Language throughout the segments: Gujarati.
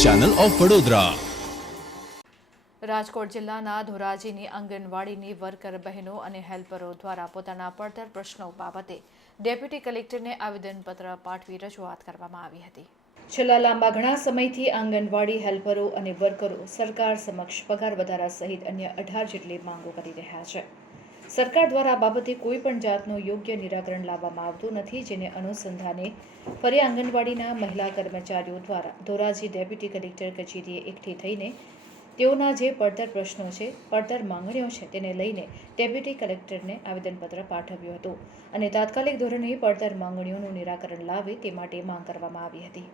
Channel of Vadodara. રાજકોટ જિલ્લાના ધોરાજીની આંગણવાડીની વર્કર બહેનો અને હેલ્પરો દ્વારા પોતાના પડતર પ્રશ્નો બાબતે ડેપ્યુટી કલેક્ટરને આવેદનપત્ર પાઠવી રજૂઆત કરવામાં આવી હતી. છેલ્લા લાંબા ઘણા સમયથી આંગણવાડી હેલ્પરો અને વર્કરો સરકાર સમક્ષ પગાર વધારા સહિત અન્ય અઢાર જેટલી માંગો કરી રહ્યા છે. સરકાર દ્વારા આ બાબતે કોઈ પણ જાતનું યોગ્ય નિરાકરણ લાવવામાં આવતું નથી, જેને અનુસંધાને ફરી આંગણવાડીના મહિલા કર્મચારીઓ દ્વારા ધોરાજી ડેપ્યુટી કલેક્ટર કચેરીએ એકઠી થઈને તેઓના જે પડતર પ્રશ્નો છે, પડતર માંગણીઓ છે, તેને લઈને ડેપ્યુટી કલેક્ટરને આવેદનપત્ર પાઠવ્યું હતું અને તાત્કાલિક ધોરણે પડતર માંગણીઓનું નિરાકરણ લાવે તે માટે માંગ કરવામાં આવી હતી.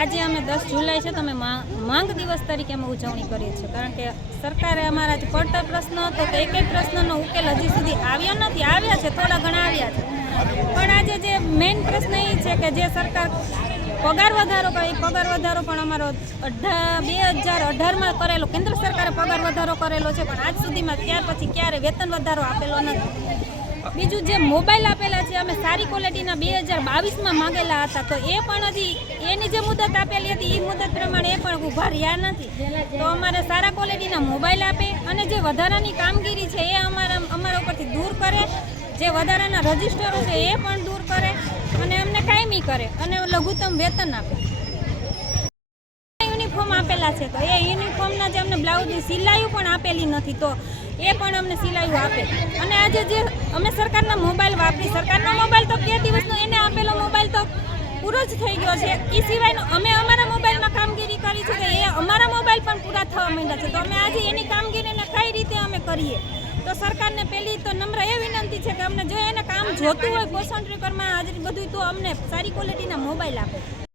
આજે અમે દસ જુલાઈ છે, તો અમે માંગ દિવસ તરીકે અમે ઉજવણી કરીએ છીએ. કારણ કે સરકારે અમારા જે પડતર પ્રશ્ન હતો, તો એક પ્રશ્નનો ઉકેલ હજી સુધી આવ્યો નથી. આવ્યા છે, થોડા ઘણા આવ્યા છે. પણ આજે જે મેઇન પ્રશ્ન એ છે કે જે સરકાર પગાર વધારો એ પગાર વધારો પણ અમારો અઢાર બે હજાર અઢારમાં કરેલો. કેન્દ્ર સરકારે પગાર વધારો કરેલો છે, પણ આજ સુધીમાં ત્યાર પછી ક્યારે વેતન વધારો આપેલો નથી. બીજું જે મોબાઈલ આપેલા છે, અમે સારી ક્વોલિટીના બે હજાર બાવીસમાં માંગેલા હતા, તો એ પણ હજી એની જે મુદત આપેલી હતી એ મુદત પ્રમાણે એ પણ ઊભા રહ્યા નથી. તો અમારે સારા ક્વોલિટીના મોબાઈલ આપે અને જે વધારાની કામગીરી છે, એ અમારા અમારા ઉપરથી દૂર કરે. જે વધારાના રજિસ્ટરો છે, એ પણ દૂર કરે અને અમને કાયમી કરે અને લઘુત્તમ વેતન આપે. યુનિફોર્મ આપેલા છે, તો એ યુનિફોર્મના જે અમને બ્લાઉઝની સિલાઈઓ પણ આપેલી નથી, તો એ પણ અમને સિલાઈઓ આપે. અને આજે જે અમે સરકારના મોબાઈલ વાપરી, સરકારનો મોબાઈલ તો બે દિવસનો એને આપેલો મોબાઈલ તો પૂરો જ થઈ ગયો છે. એ સિવાયનો અમે અમારા મોબાઈલમાં કામગીરી કરી છે કે એ અમારા મોબાઈલ પણ પૂરા થવા માંડ્યા છે. તો અમે આજે એની કામગીરીને કઈ રીતે અમે કરીએ? તો સરકારને પહેલી તો નમ્ર એ વિનંતી છે કે અમને જો એને કામ જોતું હોય, પોષણ ટ્રીકરમાં હાજરી બધું તો અમને સારી ક્વોલિટીના મોબાઈલ આપે.